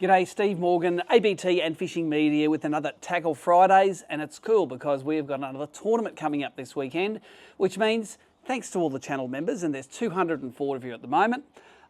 G'day, Steve Morgan, ABT and Fishing Media with another Tackle Fridays, and it's cool because we've got another tournament coming up this weekend, which means thanks to all the channel members, and there's 204 of you at the moment,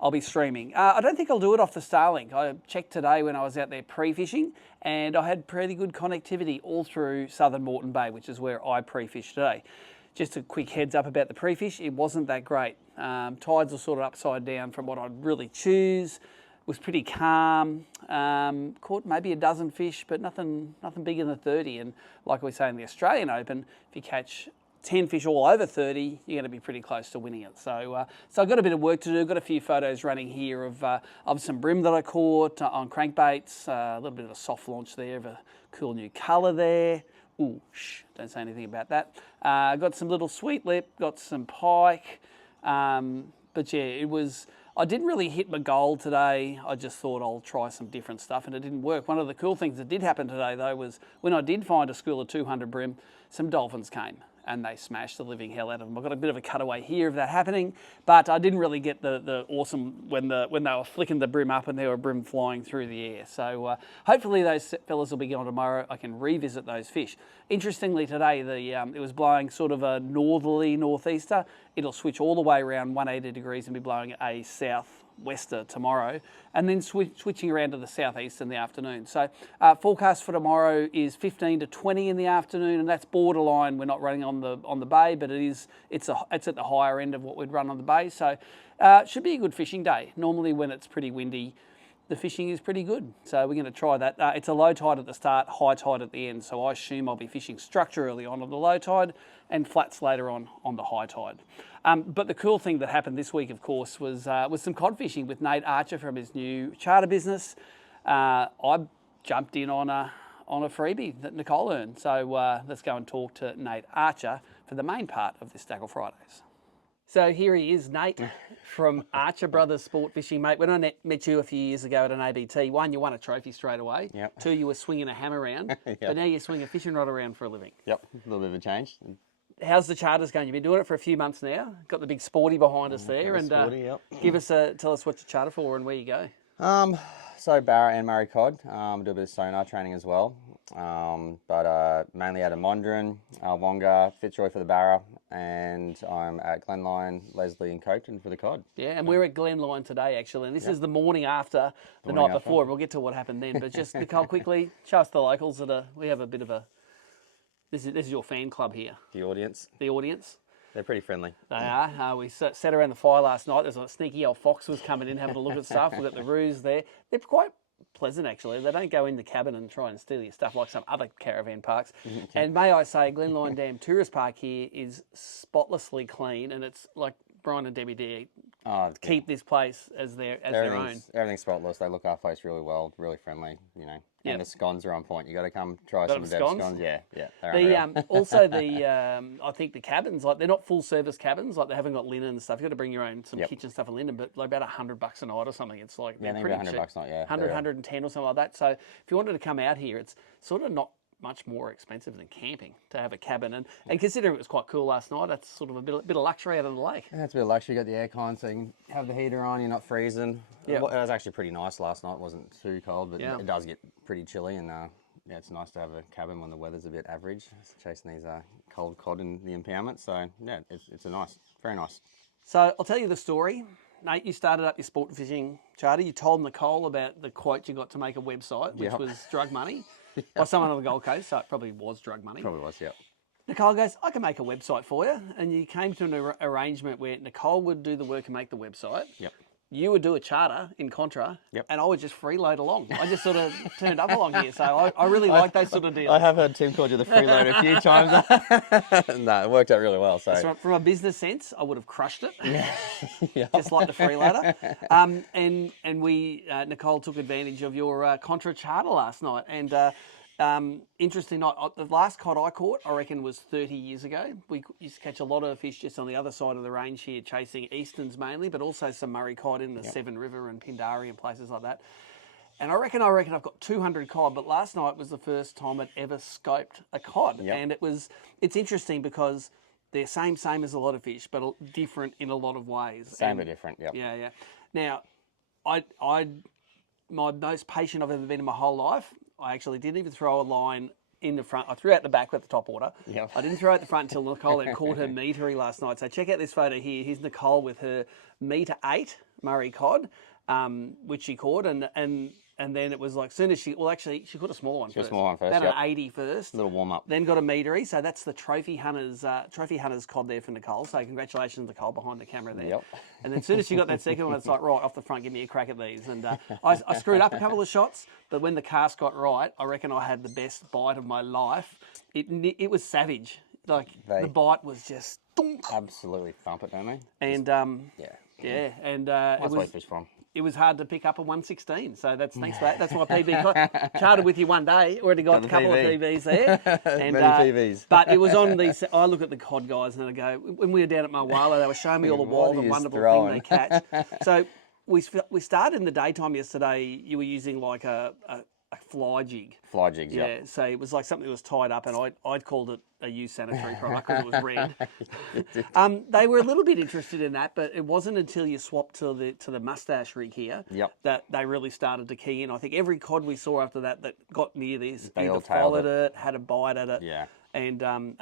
I'll be streaming. I don't think I'll do it off the Starlink. I checked today when I was out there pre-fishing, and I had pretty good connectivity all through Southern Moreton Bay, which is where I pre-fished today. Just a quick heads up about the pre-fish, it wasn't that great. Tides were sort of upside down from what I'd really choose. Was pretty calm, caught maybe a dozen fish, but nothing bigger than 30. And like we say in the Australian Open, if you catch 10 fish all over 30, you're going to be pretty close to winning it. So I've got a bit of work to do. Got a few photos running here of some bream that I caught on crankbaits. A little bit of a soft launch there of a cool new colour there. Ooh, shh, don't say anything about that. Got some little sweet lip, got some pike. But yeah, it was. I didn't really hit my goal today. I just thought I'll try some different stuff, and it didn't work. One of the cool things that did happen today, though, was when I did find a school of 200 bream, some dolphins came and they smashed the living hell out of them. I got a bit of a cutaway here of that happening, but I didn't really get the awesome when they were flicking the bream up and there were bream flying through the air. So hopefully those fellas will be gone tomorrow. I can revisit those fish. Interestingly today, it was blowing sort of a northerly northeaster. It'll switch all the way around 180 degrees and be blowing a southwester tomorrow, and then switching around to the southeast in the afternoon. So forecast for tomorrow is 15 to 20 in the afternoon, and that's borderline. We're not running on the bay, but it's at the higher end of what we'd run on the bay. So should be a good fishing day. Normally when it's pretty windy, the fishing is pretty good. So we're going to try that. It's a low tide at the start, high tide at the end. So I assume I'll be fishing structure early on the low tide and flats later on the high tide. But the cool thing that happened this week, of course, was some cod fishing with Nate Archer from his new charter business. I jumped in on a freebie that Nicole earned. So let's go and talk to Nate Archer for the main part of this Tackle Fridays. So here he is, Nate, from Archer Brothers Sport Fishing, mate. When I met you a few years ago at an ABT, one, you won a trophy straight away. Yep. Two, you were swinging a hammer around. Yep. But now you swing a fishing rod around for a living. Yep, a little bit of a change. How's the charters going? You've been doing it for a few months now. Got the big sporty behind us there. And sporty, yep. Tell us what you charter for and where you go. So Barra and Murray cod. Do a bit of sonar training as well. But mainly out of Mondrian, Wonga, Fitzroy for the Barra, and I'm at Glenlyon, Leslie and Copeton for the cod. Yeah, and we're at Glenlyon today actually, and this is the morning after the night before. We'll get to what happened then, but just Nicole, quickly show us the locals we have a bit of a. This is your fan club here. The audience. The audience. They're pretty friendly. They are. We sat around the fire last night. There's a sneaky old fox was coming in, having a look at stuff. We've got the roos there. They're quite pleasant, actually. They don't go in the cabin and try and steal your stuff like some other caravan parks. And may I say, Glenlyon Dam Tourist Park here is spotlessly clean, and it's like Brian and Debbie D keep this place as their own. Everything's spotless. They look after us really well, really friendly, you know. And the scones are on point. You got to come try some of their scones. Yeah. Also I think the cabins, like they're not full service cabins, like they haven't got linen and stuff. You got to bring your own kitchen stuff and linen, but like about $100 a night or something. It's like they're pretty cheap. $100 a night, 110 or something like that. So if you wanted to come out here, it's sort of not much more expensive than camping to have a cabin, and considering it was quite cool last night, that's sort of a bit of luxury out on the lake. Yeah, it's a bit of luxury. You got the aircon, so you can have the heater on. You're not freezing. It was actually pretty nice last night. It wasn't too cold, but it does get pretty chilly, and it's nice to have a cabin when the weather's a bit average. Chasing these cold cod in the impoundment, so yeah, it's a nice, very nice. So I'll tell you the story. Nate, you started up your sport fishing charter. You told Nicole about the quote you got to make a website, which was drug money. By someone on the Gold Coast, so it probably was drug money. Probably was, yeah. Nicole goes, I can make a website for you. And you came to an arrangement where Nicole would do the work and make the website. Yep. You would do a charter in contra, and I would just freeload along. I just sort of turned up along here, so I really like those sort of deals. I have heard Tim called you the freeloader a few times. No, it worked out really well. So from a business sense, I would have crushed it, yeah. Just like the freeloader. And we, Nicole took advantage of your contra charter last night, and interesting night. The last cod I caught, I reckon, was 30 years ago. We used to catch a lot of fish just on the other side of the range here, chasing easterns mainly, but also some Murray cod in the Severn River and Pindari and places like that. And I reckon I've got 200 cod, but last night was the first time I'd ever scoped a cod. And it's interesting because they're same as a lot of fish, but different in a lot of ways. Same but different, Yeah. Now, I my most patient I've ever been in my whole life. I actually didn't even throw a line in the front. I threw out the back with the top order. Yep. I didn't throw out the front until Nicole then caught her meatery last night. So check out this photo here. Here's Nicole with her metre 8 Murray cod, which she caught, and then it was like, soon as she caught a small one first. A small one first, Then yep. an 80 first. Little warm up. Then got a meatery. So that's the Trophy Hunters cod there for Nicole. So congratulations, Nicole, behind the camera there. Yep. And then as soon as she got that second one, it's like, right, off the front, give me a crack at these. And I screwed up a couple of shots, but when the cast got right, I reckon I had the best bite of my life. It was savage. Like, the bite was just... Absolutely thump it, don't they? And, yeah, and Nice way to fish from. it was hard to pick up a 116. So that's thanks for that. That's my PB. Chartered with you one day. Already got a couple of PBs there. And, Many PBs. But it was on these. I look at the cod guys and I go, when we were down at Mowala, they were showing me all the wild and wonderful thing they catch. So we started in the daytime yesterday. You were using like a fly jig. Fly jigs, yeah. So it was like something that was tied up, and I'd called it a used sanitary product because it was red. They were a little bit interested in that, but it wasn't until you swapped to the mustache rig here that they really started to key in. I think every cod we saw after that got near this either followed it, had a bite at it. Yeah. And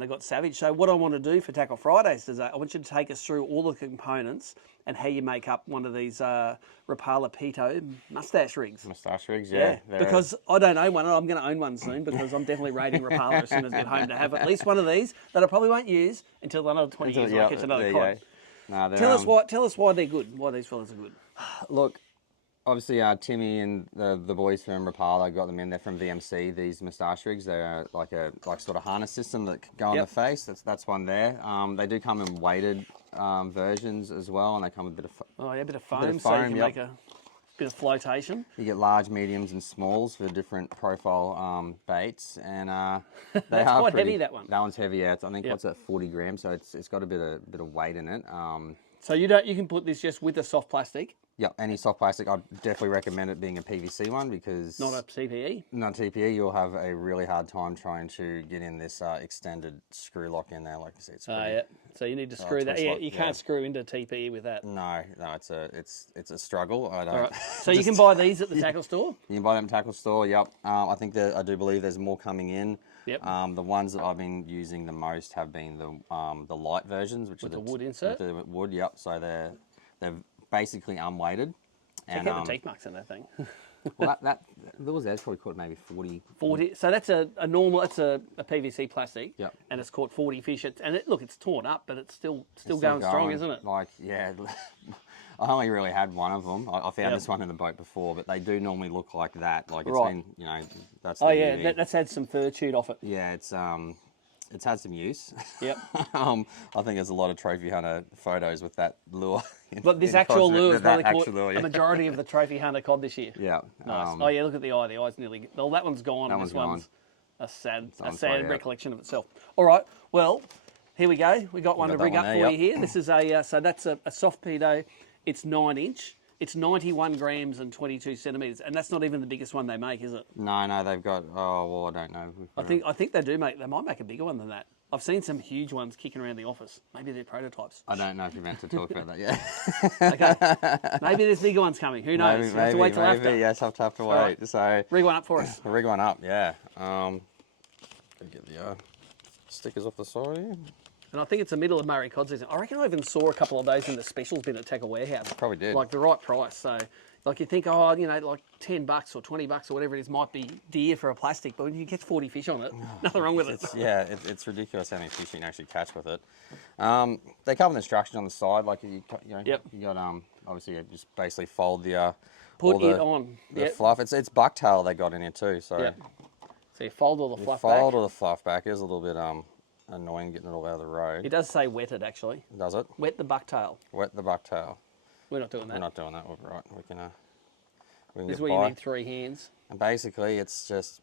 they got savage. So what I want to do for Tackle Fridays is I want you to take us through all the components and how you make up one of these Rapala Pito mustache rigs. Mustache rigs, yeah. Because I don't own one, and I'm going to own one soon because I'm definitely raiding Rapala as soon as I get home to have at least one of these that I probably won't use until another 20 years when I catch another cod. No, tell us why they're good, why these fellas are good. Look, obviously Timmy and the boys from Rapala got them in. They're from VMC, these moustache rigs. They're like sort of harness system that go on the face. That's one there. They do come in weighted versions as well, and they come with a bit of a bit of foam, so you can make a bit of flotation. You get large, mediums, and smalls for different profile baits, and they are quite heavy. That one. That one's heavy. Yeah, I think what's that, 40 grams. So it's got a bit of weight in it. So you can put this just with a soft plastic. Yeah, any soft plastic, I'd definitely recommend it being a PVC one because... Not a TPE? Not TPE, you'll have a really hard time trying to get in this extended screw lock in there, like you said. Yeah. So you need to screw that. Yeah, you can't screw into TPE with that. No, it's a struggle. I don't. All right. So you can buy these at the tackle store? You can buy them at the tackle store, yep. I think I do believe there's more coming in. Yep. The ones that I've been using the most have been the light versions, which with are the wood insert? With the wood, yep. So they're basically unweighted. Check out the teeth marks in that thing. Well, that's probably caught maybe 40. 40. So that's a normal. That's a PVC plastic. Yep. And it's caught 40 fish. It's torn up, but it's still going strong, isn't it? Like, yeah. I only really had one of them. I found this one in the boat before, but they do normally look like that. Like it's been, that's. Oh yeah, that's had some furtude off it. Yeah, it's had some use. Yep. I think there's a lot of trophy hunter photos with that lure. But this actual lure has probably caught a majority of the trophy hunter cod this year. Yeah. Nice. Oh yeah, look at the eye. The eye's nearly. Well, that one's gone. That one's gone. A sad recollection of itself. All right. Well, here we go. We got one to rig up for you here. This is so that's a soft pedo. It's 9-inch. It's 91 grams and 22 centimetres, and that's not even the biggest one they make, is it? No, they've got. Oh well, I don't know. I think they do make. They might make a bigger one than that. I've seen some huge ones kicking around the office. Maybe they're prototypes. I don't know if you're meant to talk about that yet. Okay. Maybe there's bigger ones coming. Who knows? Maybe, have to wait till after. Yes, have to wait. Right. So rig one up for us. Rig one up. Yeah. Get the stickers off the side here. And I think it's the middle of Murray cod season. I reckon I even saw a couple of those in the specials bin at Tackle Warehouse. Probably did. Like the right price. So, like you think, like $10 or $20 or whatever it is might be dear for a plastic, but when you get 40 fish on it, nothing wrong with it. It's ridiculous how many fish you can actually catch with it. They come with instructions on the side, like you got obviously you just basically fold the the fluff. It's bucktail they got in here too. So so you fold all the fluff back. Fold all the fluff back. It is a little bit annoying getting it all out of the road. It does say wet it actually. Does it? Wet the bucktail. Wet the bucktail. We're not doing that. We're not doing that. We're right. We can this is where you need 3 hands. And basically, it's just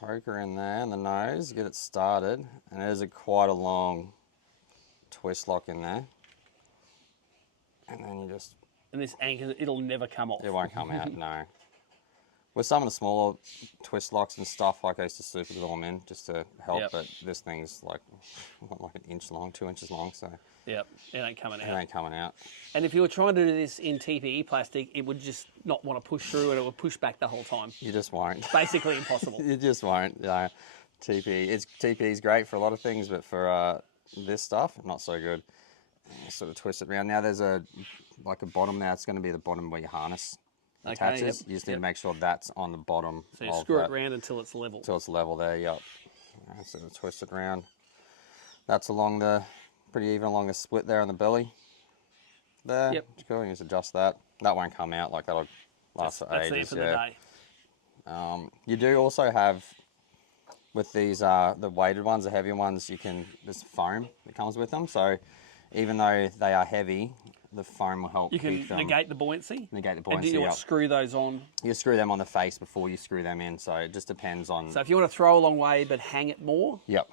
poke her in there in the nose, get it started, and there's quite a long twist lock in there. And then you just... And this anchor, it'll never come off. It won't come out, no. With some of the smaller twist locks and stuff, like I used to super glue them in just to help, but this thing's like an inch long, 2 inches long, so... Yep, it ain't coming It out. ain't coming out. And if you were trying to do this in TPE plastic, it would just not want to push through and it would push back the whole time. You just won't. Basically impossible. You just won't. TPE is great for a lot of things, but for this stuff, not so good. Sort of twist it around. Now there's a bottom there. It's going to be the bottom where your harness attaches. Yep, You just need to make sure that's on the bottom. So you screw it around until it's level. Until it's level there, yep. So twist it around. That's pretty even along the split there on the belly. There. Yep. Cool. You just adjust that. That won't come out, like that'll last for ages. That's there for the day. You do also have, with these the weighted ones, the heavier ones, there's foam that comes with them. So even though they are heavy, the foam will help You can keep them. negate the buoyancy. Negate the buoyancy. And do you screw those on? You screw them on the face before you screw them in. So it just depends on. So if you want to throw a long way but hang it more, Yep.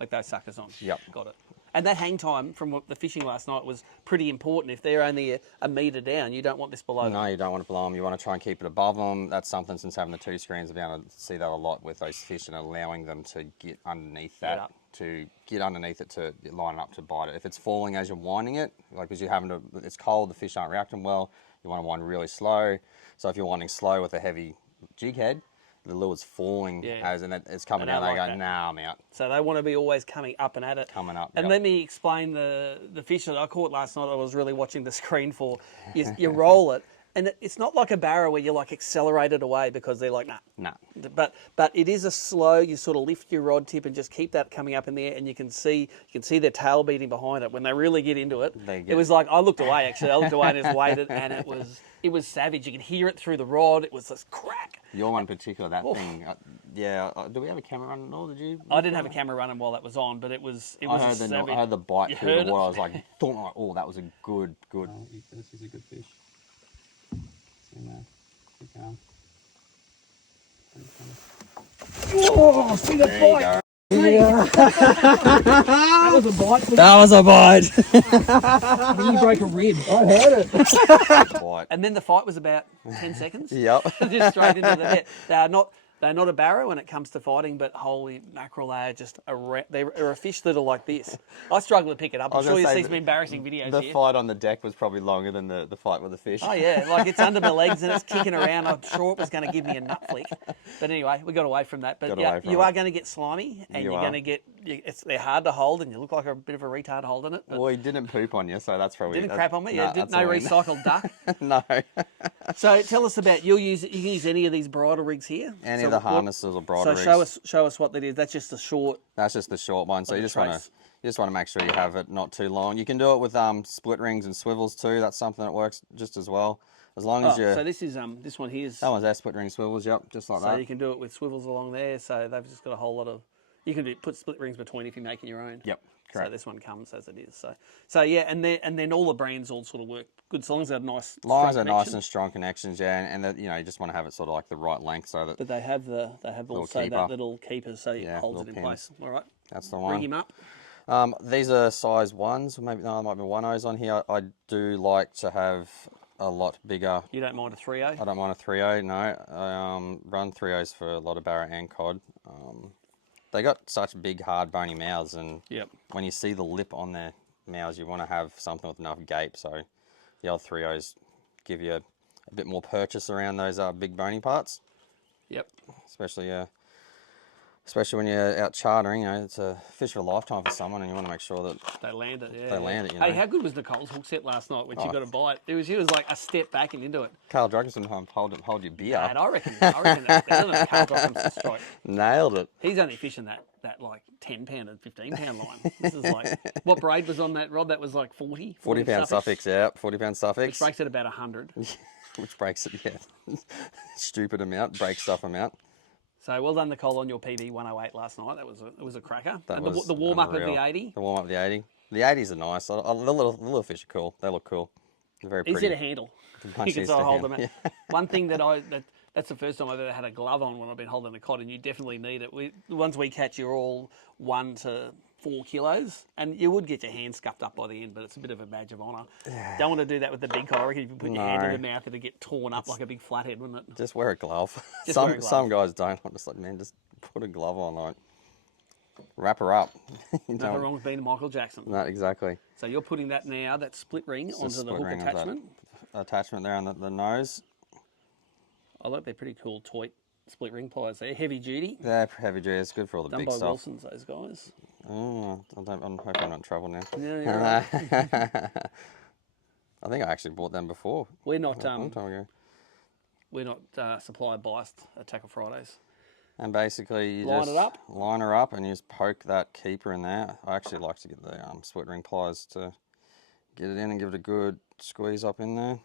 like those suckers on. Yep. Got it. And that hang time from the fishing last night was pretty important. If they're only a metre down, you don't want this below them. No, you don't want it below them. You want to try and keep it above them. That's something, since having the two screens, I've been able to see that a lot with those fish and allowing them to get underneath that, to line up to bite it. If it's falling as you're winding it, like because it's cold, the fish aren't reacting well, you want to wind really slow. So if you're winding slow with a heavy jig head, the lure's falling and it's coming down. They go, nah, I'm out. So they want to be always coming up and at it. Coming up. And let me explain the fish that I caught last night. I was really watching the screen for. You roll it, and it's not like a barra where you like accelerate it away because they're like, nah. Nah. But it is a slow. You sort of lift your rod tip and just keep that coming up in the air, and you can see their tail beating behind it. When they really get into it, it was like I looked away. Actually, I looked away and just waited, and it was savage. You can hear it through the rod. It was this crack. Your one in particular, that thing. Do we have a camera running at all? Did you? I didn't have a camera running while that was on, but it was savage. I heard the bite through the water. I was like, oh, that was a good. This is a good fish. See that? Keep going. Oh, see the bite. That was a bite. That was a bite. I think you broke a rib. I heard it. And then the fight was about 10 seconds. Yep. Just straight into the net. They're not a barra when it comes to fighting, but holy mackerel, they're a fish that are like this. I struggle to pick it up. I'm sure you see some embarrassing videos The here. fight on the deck was probably longer than the fight with the fish. Oh yeah, like it's under my legs and it's kicking around. I'm sure it was going to give me a nut flick. But anyway, we got away from that. But you are going to get slimy and you're going to get, they're hard to hold and you look like a bit of a retard holding it. Well, he didn't poop on you, so that's probably... Didn't crap on me? No recycled duck? No. So tell us about, you can use any of these bridle rigs here? Any of the harnesses or bridle rigs. So show us what that is. That's just a short... That's just the short one. So you just want to make sure you have it not too long. You can do it with split rings and swivels too. That's something that works just as well. As long as you... So this is this one here's... That one's our split ring swivels, yep, just like that. So you can do it with swivels along there. So they've just got a whole lot of... You can put split rings between if you're making your own. Yep, correct. So this one comes as it is. So yeah, and then all the brands all sort of work good. So long as they have nice, nice and strong connections, yeah, and that, you just want to have it sort of like the right length so that. But they have also that little keeper, so it holds it in place. All right. That's the one. Bring him up. These are size 1s. Maybe there might be 1/0s on here. I do like to have a lot bigger. You don't mind a 3/0? I don't mind a 3/0. No, I run 3/0s for a lot of barra and cod. They got such big, hard, bony mouths, and when you see the lip on their mouths, you want to have something with enough gape. So the old 3/0s give you a bit more purchase around those big, bony parts. Yep. Especially when you're out chartering, it's a fish of a lifetime for someone, and you want to make sure that they land it. Yeah, they land it. Hey, how good was Nicole's hook set last night when she got a bite? She was like a step back and into it. Carl Drugginson hold your beer. And I reckon that's better than Carl Drugginson's strike. Nailed it. He's only fishing that like 10-pound and 15-pound line. This is like, what braid was on that rod? That was like 40? 40-pound Suffolk, yeah, 40-pound Suffolk. Which breaks it about 100. Which breaks it, yeah. Stupid amount, break stuff amount. So well done, Nicole, on your PB 108 last night. It was a cracker. And the warm up of the 80. The warm up of the 80. The 80s are nice. The little fish are cool. They look cool. They're very pretty. Easy to handle. You can sort of hold them out. Yeah. One thing that's the first time I've ever had a glove on when I've been holding a cod, and you definitely need it. The ones we catch, you're all 1 to 4 kilos, and you would get your hand scuffed up by the end, but it's a bit of a badge of honour. Yeah. Don't want to do that with the big cod. I reckon if you put your hand in the mouth, it'd get torn up like a big flathead, wouldn't it? Just wear a glove. Wear a glove. Some guys don't. I'm just like, man, just put a glove on. Like, wrap her up. Nothing wrong with being Michael Jackson. No, exactly. So you're putting that now, that split ring, onto the hook attachment. Attachment there on the nose. I like they're pretty cool toy split ring pliers. They're heavy duty. Yeah, heavy duty. It's good for all the Done big by stuff. Wilson's, those guys. Oh, I'm hoping I'm not in trouble now. Yeah, you're right. I think I actually bought them before. We're not a long time ago. We're not supplier biased at Tackle Fridays. And basically, you Line just it up. line her up, and you just poke that keeper in there. I actually like to get the split ring pliers to get it in and give it a good squeeze up in there.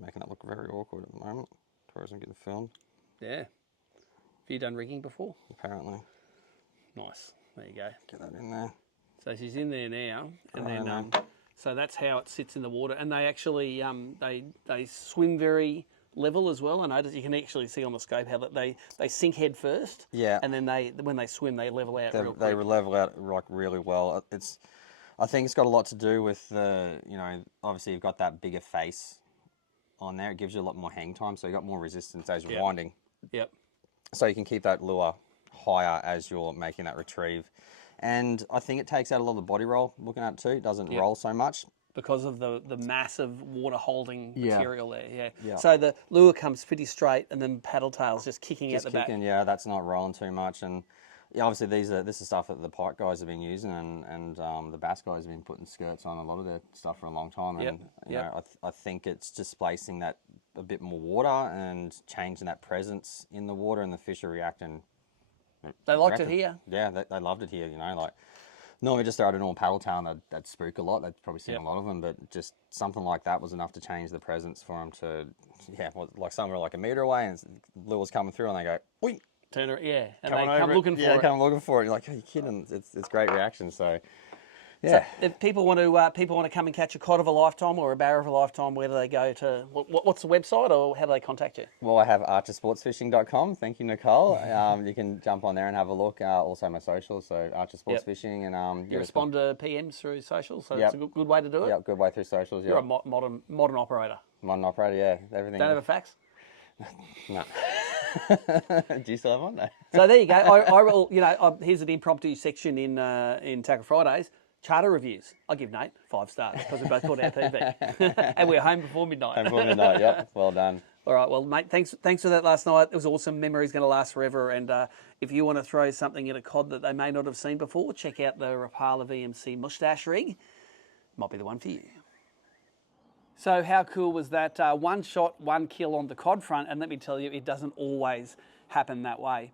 Making it look very awkward at the moment, as far as I'm getting filmed. Yeah. Have you done rigging before? Apparently. Nice. There you go. Get that in there. So she's in there now, and then so that's how it sits in the water. And they actually they swim very level as well. I noticed you can actually see on the scope how that they sink head first. Yeah. And then when they swim, they level out real quick. They level out like really well. I think it's got a lot to do with obviously you've got that bigger face on there. It gives you a lot more hang time, so you've got more resistance as you're winding. Yep. So you can keep that lure higher as you're making that retrieve. And I think it takes out a lot of the body roll, looking at it too. It doesn't roll so much. Because of the massive water holding material there, yeah. So the lure comes pretty straight, and then paddle tail's just kicking out the back. Yeah, that's not rolling too much. And yeah, obviously this is stuff that the pike guys have been using, and the bass guys have been putting skirts on a lot of their stuff for a long time. And I think it's displacing that a bit more water and changing that presence in the water, and the fish are reacting. They liked it here. Yeah, they loved it here. Like normally just throw out a normal paddle tail and they'd spook a lot. They'd probably seen a lot of them, but just something like that was enough to change the presence for them to, like somewhere like a metre away, and lure's coming through and they go, "Oi!" Turn her, and come they come looking for it. Yeah, come looking for it. You're like, "Are you kidding?" It's great reaction. So. Yeah. So if people want to come and catch a cod of a lifetime or a barra of a lifetime, where do they go to? What's the website, or how do they contact you? Well, I have archersportsfishing.com. Thank you, Nicole. You can jump on there and have a look. Also my socials, so Archer Sports Fishing, and you respond to PMs through socials, so it's a good way to do it. Yeah, good way through socials. You're a modern operator. Modern operator, yeah. Everything. Don't have a fax? No. Do you still have one? No. So there you go. I will. Here's an impromptu section in Tackle Fridays. Charter reviews. I'll give Nate 5 stars because we both caught our PB. And we're home before midnight. Home before midnight, yep. Well done. All right, well, mate, thanks for that last night. It was awesome. Memory's going to last forever. And if you want to throw something in a cod that they may not have seen before, check out the Rapala VMC mustache rig. Might be the one for you. So how cool was that? 1 shot, 1 kill on the cod front. And let me tell you, it doesn't always happen that way.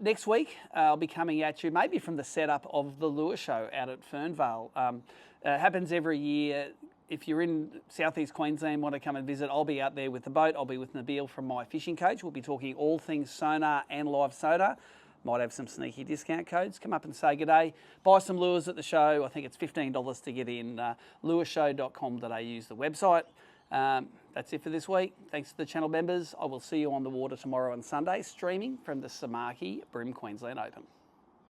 Next week, I'll be coming at you maybe from the setup of the lure show out at Fernvale. It happens every year. If you're in southeast Queensland, want to come and visit, I'll be out there with the boat. I'll be with Nabil from My Fishing Coach. We'll be talking all things sonar and live sonar. Might have some sneaky discount codes. Come up and say good day. Buy some lures at the show. I think it's $15 to get in. Lureshow.com.au is the website. That's it for this week. Thanks to the channel members. I will see you on the water tomorrow and Sunday, streaming from the Samaki BREAM Queensland Open.